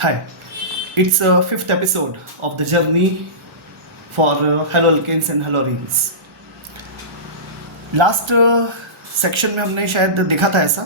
Hi, it's a fifth episode of the journey for haloalkanes and haloarenes. Last section में हमने शायद देखा था ऐसा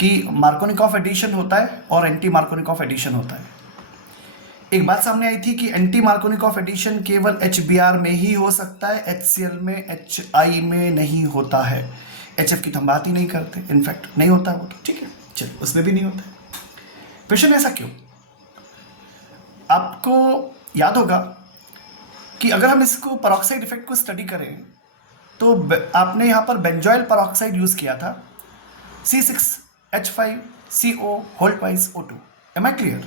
कि मार्कोनिकॉफ एडिशन होता है और एंटी मार्कोनिकॉफ एडिशन होता है। एक बात सामने आई थी कि एंटी मार्कोनिकॉफ एडिशन केवल HBr में ही हो सकता है, HCl में, HI में नहीं होता है। HF की तो हम बात ही नहीं करते, इनफैक्ट नहीं होता वो तो ठीक है, चलिए उसमें भी नहीं होता है। क्वेश्चन ऐसा क्यों? आपको याद होगा कि अगर हम इसको पेरोक्साइड इफेक्ट को स्टडी करें तो आपने यहाँ पर बेंजॉइल पेरोक्साइड यूज़ किया था C6H5CO whole twice O2। Am I clear?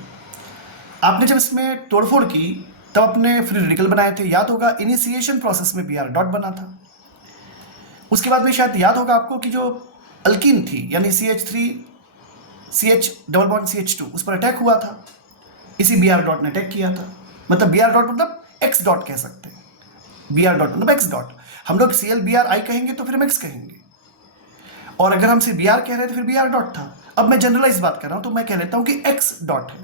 आपने जब इसमें तोड़फोड़ की तब अपने फ्री रेडिकल बनाए थे, याद होगा। इनिशिएशन प्रोसेस में Br डॉट बना था। उसके बाद में शायद याद होगा आपको कि जो अल्कीन थी यानी CH3 CH double bond CH2 उस पर अटैक हुआ था, इसी Br डॉट ने अटैक किया था। मतलब Br डॉट मतलब X डॉट कह सकते हैं, Br डॉट मतलब X डॉट। हम लोग ClBrI कहेंगे तो फिर हम X कहेंगे, और अगर हम सिर्फ Br कह रहे हैं तो फिर Br डॉट था। अब मैं जनरलाइज बात कर रहा हूं तो मैं कह लेता हूं कि X डॉट है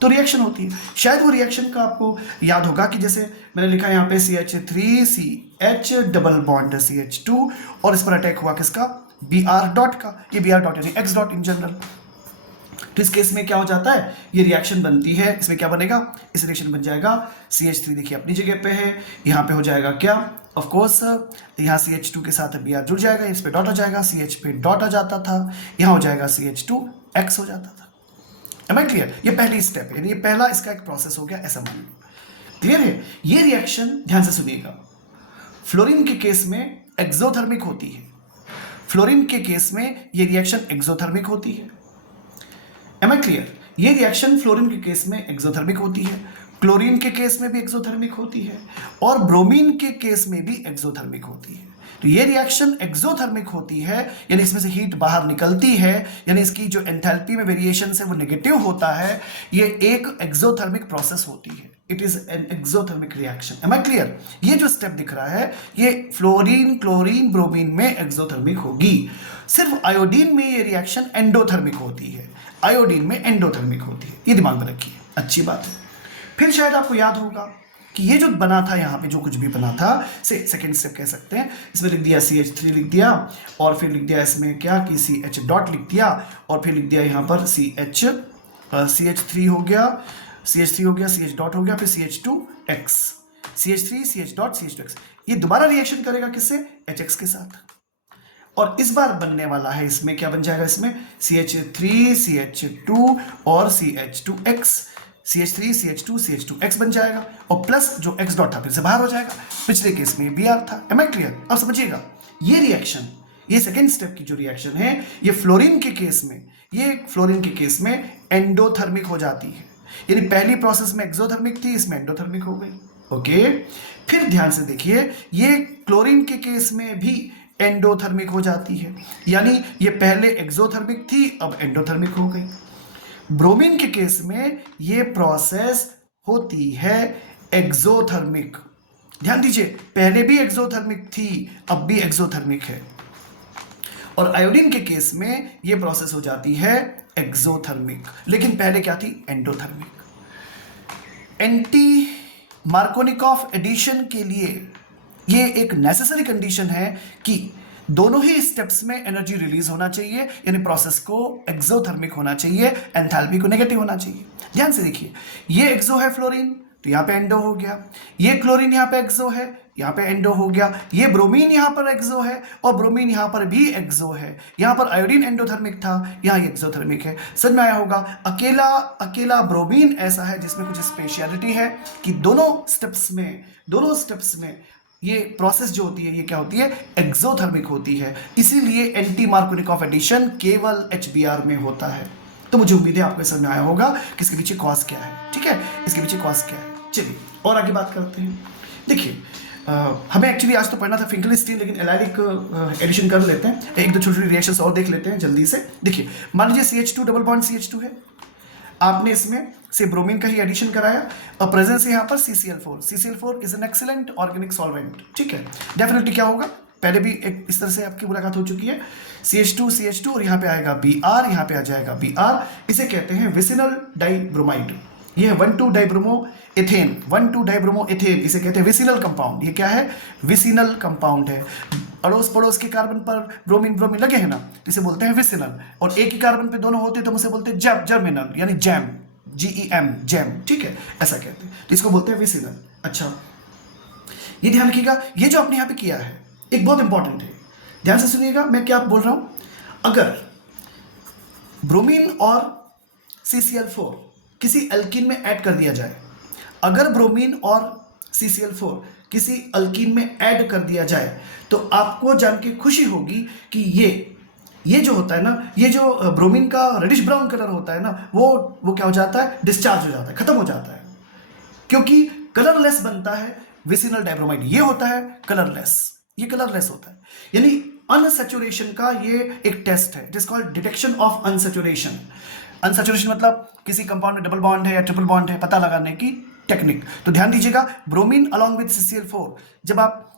तो रिएक्शन होती है। शायद वो रिएक्शन का आपको याद होगा कि जैसे मैंने लिखा यहाँ पे CH3 CH double bond CH2 और इस पर अटैक हुआ किसका? Br डॉट का। ये Br डॉट यानी X डॉट इन जनरल। तो इस केस में क्या हो जाता है, ये रिएक्शन बनती है। इसमें क्या बनेगा? इस रिएक्शन बन जाएगा CH3 देखिए अपनी जगह पे है, यहाँ पे हो जाएगा क्या? ऑफ कोर्स यहाँ CH2 के साथ Br जुड़ जाएगा, इस पे डॉट हो जाएगा, CH पे डॉट आ जाता था, यहाँ हो जाएगा CH2 X हो जाता था। Am I clear? ये पहली स्टेप है, ये पहला इसका एक प्रोसेस हो गया, ऐसा मान लो। क्लियर है? ये रिएक्शन ध्यान से सुनिएगा, फ्लोरीन के केस में एक्सोथर्मिक होती है। फ्लोरीन के केस में ये रिएक्शन एक्सोथर्मिक होती है। Am I clear? ये रिएक्शन फ्लोरीन के केस में एक्सोथर्मिक होती है, क्लोरीन के केस में भी एक्सोथर्मिक होती है, और ब्रोमीन के केस में भी एक्सोथर्मिक होती है। तो ये रिएक्शन एक्सोथर्मिक होती है, यानी इसमें से हीट बाहर निकलती है, यानी इसकी जो एंथैल्पी में वेरिएशन है वो नेगेटिव होता है। ये एक एक्सोथर्मिक प्रोसेस होती है, it is an exothermic reaction. Am I clear? ये जो स्टेप दिख रहा है ये फ्लोरीन, क्लोरीन, ब्रोमीन में एक्सोथर्मिक होगी। सिर्फ आयोडीन में ये रिएक्शन एंडोथर्मिक होती है, आयोडीन में एंडोथर्मिक होती है। ये दिमाग में रखिए, अच्छी बात है। फिर शायद आपको याद होगा कि ये जो बना था यहाँ पे, जो कुछ भी बना था, से सेकेंड स्टेप कह सकते हैं, इसमें लिख दिया CH3 लिख दिया, और फिर लिख दिया इसमें क्या कि CH डॉट लिख दिया, और फिर लिख दिया यहाँ पर CH3 हो गया, CH3 हो गया, CH डॉट हो गया, फिर CH2X, CH3 CH dot CH2X। ये दोबारा रिएक्शन करेगा किससे? HX के साथ, और इस बार बनने वाला है इसमें क्या बन जाएगा? इसमें CH3 CH2 और CH2X, CH3 CH2 CH2X बन जाएगा, और प्लस जो X डॉट था फिर से बाहर हो जाएगा। पिछले केस में Br था। Am I clear? अब समझिएगा, ये रिएक्शन, ये सेकेंड स्टेप की जो रिएक्शन है, ये फ्लोरीन के केस में, ये फ्लोरीन के केस में एंडोथर्मिक हो जाती है। यानी पहली प्रोसेस में एक्सोथर्मिक थी, इसमें एंडोथर्मिक हो गई। ओके, फिर ध्यान से देखिए, ये क्लोरीन के केस में भी एंडोथर्मिक हो जाती है, यानी ये पहले एक्सोथर्मिक थी, अब एंडोथर्मिक हो गई। ब्रोमीन के केस में ये प्रोसेस होती है एक्सोथर्मिक। ध्यान दीजिए, पहले भी एक्सोथर्मिक थी, अब भी एक्सोथर्मिक है। और आयोडीन के केस में ये प्रोसेस हो जाती है एक्सोथर्मिक, लेकिन पहले क्या थी? एंडोथर्मिक। एंटी मार्कोनिकॉफ एडिशन के लिए ये एक नेसेसरी कंडीशन है कि दोनों ही स्टेप्स में एनर्जी रिलीज होना चाहिए, यानी प्रोसेस को एक्सोथर्मिक होना चाहिए, एंथैल्पी को नेगेटिव होना चाहिए। ध्यान से देखिए, ये एक्सो है फ्लोरीन, तो यहाँ पे एंडो हो गया, ये क्लोरीन यहाँ पे एक्सो है, यहाँ पे एंडो हो गया, ये ब्रोमीन यहाँ पर एक्सो है, और ब्रोमीन यहाँ पर भी एक्सो है। यहाँ पर आयोडीन एंडोथर्मिक था, यहाँ ये एक्सोथर्मिक है। समझ में आया होगा? अकेला ब्रोमीन ऐसा है जिसमें कुछ स्पेशलिटी है कि दोनों स्टेप्स में ये प्रोसेस जो होती है, ये क्या होती है? एक्सोथर्मिक होती है। इसीलिए एंटी मार्कोनिकॉफ एडिशन केवल HBr में होता है। तो मुझे उम्मीद है आपको समझ में आया होगा कि इसके पीछे कॉज क्या है। ठीक है, इसके पीछे कॉज क्या है। चलिए और आगे बात करते हैं। देखिए, हमें एक्चुअली आज तो पढ़ना था फिंकलस्टीन, लेकिन एलाइलिक एडिशन कर लेते हैं। एक दो छोटी छोटी रिएक्शंस और देख लेते हैं जल्दी से। देखिए, मान लीजिए CH2 डबल बॉन्ड CH2 है, आपने इसमें से ब्रोमीन का ही एडिशन कराया, और प्रेजेंस है यहाँ पर CCl4 is an excellent organic solvent. ठीक है, डेफिनेटली क्या होगा? पहले भी एक इस तरह से आपकी मुलाकात हो चुकी है। CH2 और यहाँ पे आएगा Br, यहाँ पे आ जाएगा Br, इसे कहते हैं विसिनल डाइब्रोमाइड। ये है 1,2 डाइब्रोमो एथेन, 1,2 डाइब्रोमो एथेन, इसे कहते हैं विसिनल कंपाउंड। ये क्या है? विसिनल कंपाउंड है। अड़ोस पड़ोस के कार्बन पर ब्रोमीन ब्रोमीन लगे हैं ना, तो इसे बोलते हैं विसिनल। और एक ही कार्बन पे दोनों होते हैं तो उसे बोलते हैं जर्मिनल, यानी जैम, GEM, जैम, ठीक है, ऐसा कहते हैं, तो इसको बोलते हैं विसिनल। अच्छा, ये ध्यान रखिएगा, ये जो आपने यहाँ पे किया है एक बहुत इंपॉर्टेंट है, ध्यान से सुनिएगा मैं क्या बोल रहा हूं। अगर ब्रोमीन और CCl4 किसी अल्कीन में ऐड कर दिया जाए, अगर ब्रोमीन और CCl4 किसी अल्कीन में ऐड कर दिया जाए, तो आपको जान के खुशी होगी कि ये जो होता है ना, ये जो ब्रोमीन का रेडिश ब्राउन कलर होता है ना, वो क्या हो जाता है? डिस्चार्ज हो जाता है, खत्म हो जाता है, क्योंकि कलरलेस बनता है विसिनल डाइब्रोमाइड। ये होता है कलरलेस, ये कलरलेस होता है, यानी अनसैचुरेशन का ये एक टेस्ट है, it is called detection of unsaturation. Unsaturation मतलब किसी कंपाउंड में डबल बॉन्ड है या ट्रिपल बॉन्ड है, पता लगाने की टेक्निक। तो ध्यान दीजिएगा, ब्रोमीन अलॉन्ग विद CCl4 जब आप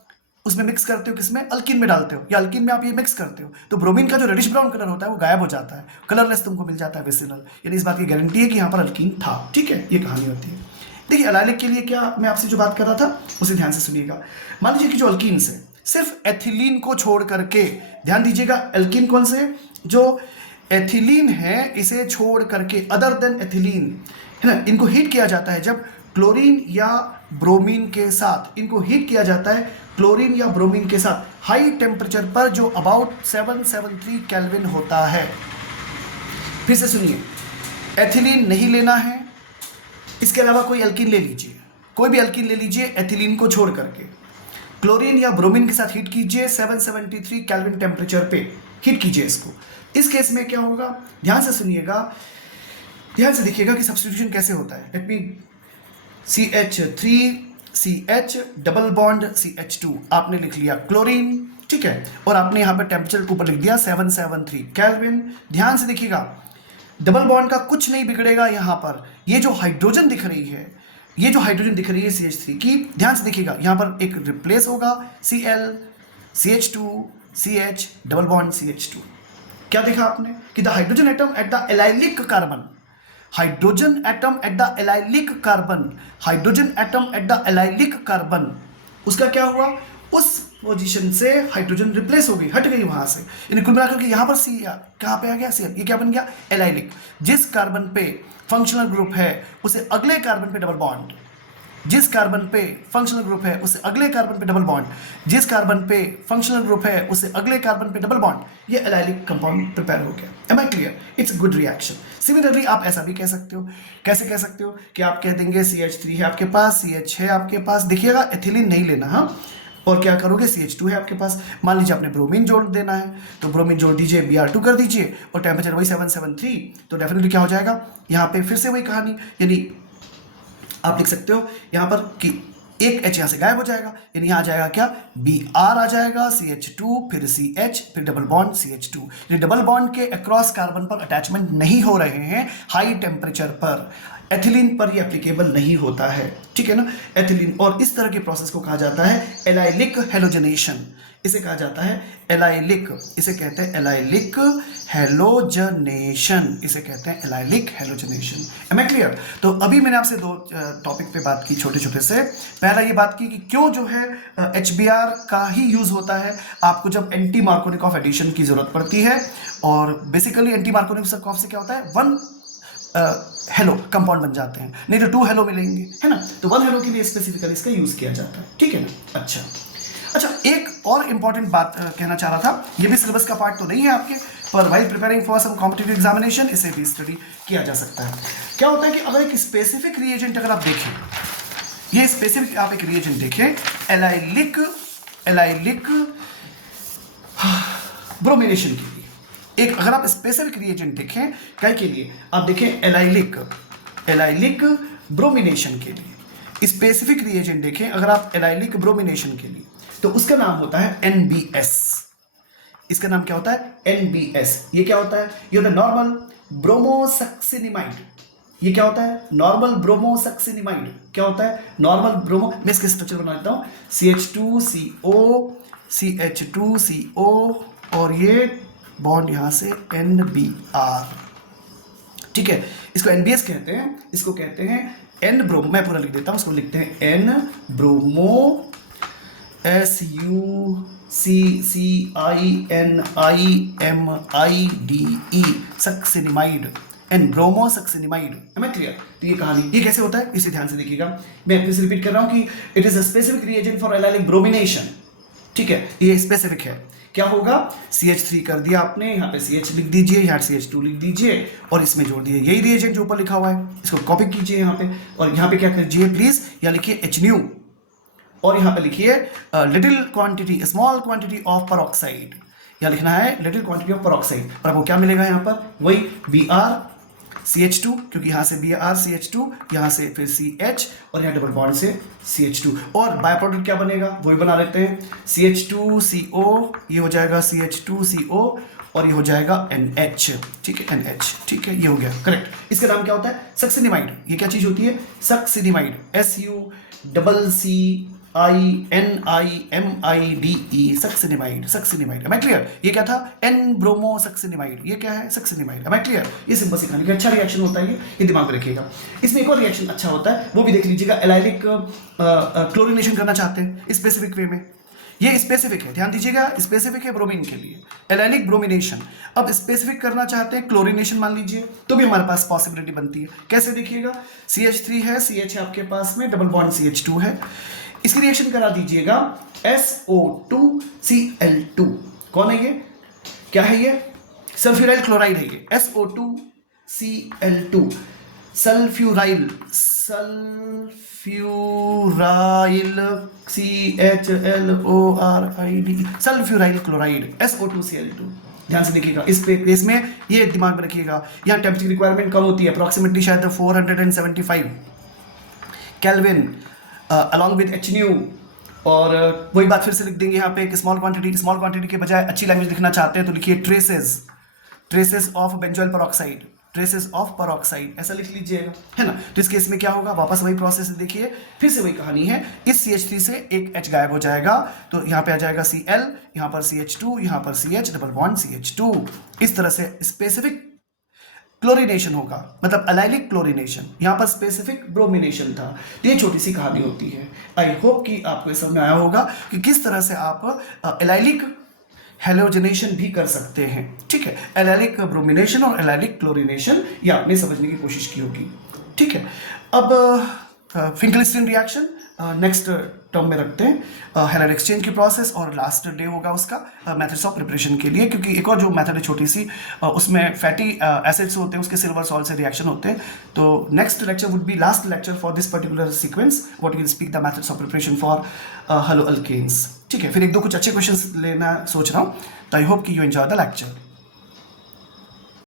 उसमें मिक्स करते हो, किसमें? अल्कीन में डालते हो, या अल्कीन में आप ये मिक्स करते हो, तो ब्रोमीन का जो रेडिश ब्राउन कलर होता है वो गायब हो जाता है, कलरलेस तुमको मिल जाता है विसिनल। यानी इस बात की गारंटी है कि यहाँ पर अल्कीन था, ठीक है, ये कहानी होती है। देखिए एलाइलिक के लिए क्या मैं आपसे जो बात कर रहा था उसे ध्यान से सुनिएगा। मान लीजिए कि जो अल्कीन्स है, सिर्फ एथिलीन को छोड़ करके, ध्यान दीजिएगा, एल्कीन कौन से? जो एथिलीन है इसे छोड़ करके, अदर देन एथिलीन, है ना, इनको हीट किया जाता है जब क्लोरीन या ब्रोमीन के साथ, इनको हीट किया जाता है क्लोरीन या ब्रोमीन के साथ हाई टेम्परेचर पर, जो अबाउट 773 केल्विन होता है। फिर से सुनिए, एथिलीन नहीं लेना है, इसके अलावा कोई अल्कीन ले लीजिए, कोई भी अल्कीन ले लीजिए एथिलीन को छोड़ करके, क्लोरीन या ब्रोमीन के साथ हीट कीजिए, 773 केल्विन टेम्परेचर पे हीट कीजिए इसको। इस केस में क्या होगा? ध्यान से सुनिएगा, ध्यान से देखिएगा कि सब्स्टिट्यूशन कैसे होता है। Let me CH3CH double bond CH2, आपने लिख लिया क्लोरीन, ठीक है, और आपने यहाँ पर टेम्परेचर के ऊपर लिख दिया 773 केल्विन। ध्यान से देखिएगा, डबल बॉन्ड का कुछ नहीं बिगड़ेगा यहाँ पर। ये जो हाइड्रोजन दिख रही है, ये जो हाइड्रोजन दिख रही है CH3 की, ध्यान से देखिएगा, यहाँ पर एक रिप्लेस होगा Cl, CH2, CH double bond CH2। क्या देखा आपने कि the hydrogen atom at the allylic carbon, hydrogen atom at the allylic carbon, hydrogen atom at the allylic carbon, उसका क्या हुआ? उस पोजीशन से हाइड्रोजन रिप्लेस हो गई, हट गई वहां से, यानी कुल मिलाकर के यहां पर सी कहां पे आ गया? Cl। ये क्या बन गया? एलाइलिक। जिस कार्बन पे फंक्शनल ग्रुप है उसे अगले कार्बन पे डबल बॉन्ड, जिस कार्बन पे फंक्शनल ग्रुप है उसे अगले कार्बन पे डबल बॉन्ड, जिस कार्बन पे फंक्शनल ग्रुप है उसे अगले कार्बन पे डबल बॉन्ड, ये एलाइलिक कंपाउंड प्रिपेयर हो गया। Am I clear? It's good reaction. Similarly आप ऐसा भी कह सकते हो, कैसे कह सकते हो कि आप कह देंगे CH3 है आपके पास, CH है आपके पास, देखिएगा एथिलीन नहीं लेना, हाँ, और क्या करोगे? CH2 है आपके पास, मान लीजिए आपने ब्रोमीन जोड़ देना है, तो ब्रोमीन जोड़ दीजिए, Br2 कर दीजिए, और टेम्परेचर वही 773, तो डेफिनेटली क्या हो जाएगा? यहाँ पे फिर से वही कहानी, यानी आप लिख सकते हो यहाँ पर कि एक H यहाँ से गायब हो जाएगा, यानी यहाँ आ जाएगा क्या? Br आ जाएगा, CH2, फिर CH, फिर डबल बॉन्ड CH2। ये डबल बॉन्ड के अक्रॉस कार्बन पर अटैचमेंट नहीं हो रहे हैं हाई टेम्परेचर पर, एथिलीन पर ये एप्लीकेबल नहीं होता है, ठीक है ना, एथिलीन। और इस तरह के प्रोसेस को कहा जाता है एलाइलिक हेलोजनेशन, इसे कहा जाता है एलाइलिक, इसे कहते हैं एलाइलिक हेलोजनेशन, इसे कहते हैं allylic halogenation. Am I clear? तो अभी मैंने आपसे दो टॉपिक पे बात की छोटे छोटे से। पहला ये बात की कि क्यों जो है HBr का ही यूज होता है आपको जब एंटी मार्कोनिकॉफ एडिशन की जरूरत पड़ती है, और बेसिकली एंटी मार्कोनिकॉफ से क्या होता है? 1 हेलो कंपाउंड बन जाते हैं, नहीं तो 2 हेलो मिलेंगे, है ना, तो 1 हेलो के लिए स्पेसिफिकली इसका यूज किया जाता है, ठीक है ना। अच्छा, एक और इंपॉर्टेंट बात कहना चाह रहा था, ये भी सिलेबस का पार्ट तो नहीं है आपके, पर while preparing for some competitive examination इसे भी स्टडी किया जा सकता है। क्या होता है कि अगर एक स्पेसिफिक रिएजेंट अगर आप देखें, ये स्पेसिफिक आप एक रिएजेंट देखें, एलाइलिक ब्रोमिनेशन के लिए, एक अगर आप स्पेसिफिक रिएजेंट देखें, क्या के लिए? आप देखें एलाइलिक ब्रोमिनेशन के लिए स्पेसिफिक रिएजेंट देखें, अगर आप एलाइलिक ब्रोमिनेशन के लिए, तो उसका नाम होता है NBS। इसका नाम क्या होता है? NBS। ये क्या होता है? ये होता है नॉर्मल ब्रोमोसक्सिनिमाइड। ये क्या होता है? Normal bromosuccinimide. क्या होता है? Normal bromo. मैं इसका स्ट्रक्चर बना देता हूं, CH2CO CH2CO और ये बॉन्ड यहाँ से NBr, ठीक है। इसको NBS कहते हैं, इसको कहते हैं N ब्रोमो, मैं पूरा लिख देता हूँ, इसको लिखते हैं N bromo SUCCINIMIDE succinimide, N bromo succinimide. है क्लियर? तो ये कहानी, ये कैसे होता है इसे ध्यान से देखिएगा। मैं फिर से रिपीट कर रहा हूँ कि it is a specific reagent for allylic bromination, ठीक है, ये स्पेसिफिक है। क्या होगा, CH3 कर दिया आपने, यहाँ पे CH लिख दीजिए, यहाँ CH2 लिख दीजिए और इसमें जोड़ दिए यही रिएजेंट जो ऊपर लिखा हुआ है, इसको कॉपी कीजिए यहाँ पे और यहाँ पे क्या कीजिए प्लीज, यहाँ लिखिए HNu और यहाँ पे लिखिए little quantity, small quantity of peroxide, यहाँ लिखना है लिटिल क्वांटिटी ऑफ पेरोक्साइड और आपको क्या मिलेगा यहाँ पर, वही BrCH2, क्योंकि यहाँ से BrCH2, यहाँ से फिर CH और यहाँ डबल बॉन्ड से CH2 और बाय प्रोडक्ट क्या बनेगा वही बना लेते हैं, CH2CO, ये हो जाएगा CH2CO और ये हो जाएगा NH, ठीक है, NH, ठीक है, ये हो गया करेक्ट। इसका नाम क्या होता है, सक्सिनिमाइड। ये क्या चीज होती है, succinimide, SUCCINIMIDE, succinimide, succinimide. Am I clear? ये क्या था, एन ब्रोमो सक्सिनिमाइड, ये क्या है, सक्सिनिमाइड। Am I clear? ये सिंपल सिखाने का अच्छा रिएक्शन होता है, ये दिमाग में रखिएगा। इसमें एक और रिएक्शन अच्छा होता है, वो भी देख लीजिएगा। एलाइलिक क्लोरिनेशन करना चाहते हैं स्पेसिफिक वे में, ये स्पेसिफिक है, ध्यान दीजिएगा, स्पेसिफिक है ब्रोमीन के लिए, एलाइलिक ब्रोमिनेशन। अब स्पेसिफिक करना चाहते हैं क्लोरिनेशन मान लीजिए, तो भी हमारे पास पॉसिबिलिटी बनती है। कैसे देखिएगा, CH3 है, CH है आपके पास में, डबल बॉन्ड CH2 है, इसकी रिएक्शन करा दीजिएगा SO2Cl2। कौन है ये, क्या है ये, सल्फ्यूराइल क्लोराइड है ये, SO2Cl2, sulphuryl CHLORID, sulphuryl chloride, SO2Cl2। ध्यान से देखिएगा, इस केस में ये दिमाग में रखिएगा। यहाँ टेम्परेचर रिक्वायरमेंट कम होती है, अप्रोक्सीमेटली शायद 475 केल्विन अलॉन्ग विद HNu, और वही बात फिर से लिख देंगे यहाँ पे एक स्मॉल क्वांटिटी के बजाय अच्छी लैंग्वेज लिखना चाहते हैं तो लिखिए traces of benzoyl peroxide, traces of peroxide, ऐसा लिख लीजिएगा, है ना। तो इस केस में क्या होगा, वापस वही प्रोसेस देखिए, फिर से वही कहानी है। इस CH3 से एक H गायब हो जाएगा, तो यहाँ पे आ जाएगा Cl, यहाँ पर CH2, यहाँ पर CH, डबल बॉन्ड CH2। इस तरह से स्पेसिफिक क्लोरिनेशन होगा, मतलब एलाइलिक क्लोरिनेशन, यहाँ पर स्पेसिफिक ब्रोमिनेशन था। ये छोटी सी कहानी होती है। आई होप कि आपको समझ में आया होगा कि किस तरह से आप एलाइलिक हेलोजनेशन भी कर सकते हैं, ठीक है। एलाइलिक ब्रोमिनेशन और एलाइलिक क्लोरिनेशन ये आपने समझने की कोशिश की होगी, ठीक है। अब फिंकलस्टीन रिएक्शन नेक्स्ट टर्म में रखते हैं, हैलाइड एक्सचेंज की प्रोसेस, और लास्ट डे होगा उसका मेथड्स ऑफ प्रिपरेशन के लिए, क्योंकि एक और जो मेथड है छोटी सी, उसमें फैटी एसिड्स होते हैं, उसके सिल्वर सॉल्ट से रिएक्शन होते हैं। तो next lecture would be last lecture for this particular sequence, what will speak the methods of preparation for haloalkanes, ठीक है। फिर एक दो कुछ अच्छे क्वेश्चंस लेना सोच रहा हूँ, तो आई होप कि यू एंजॉय द लेक्चर।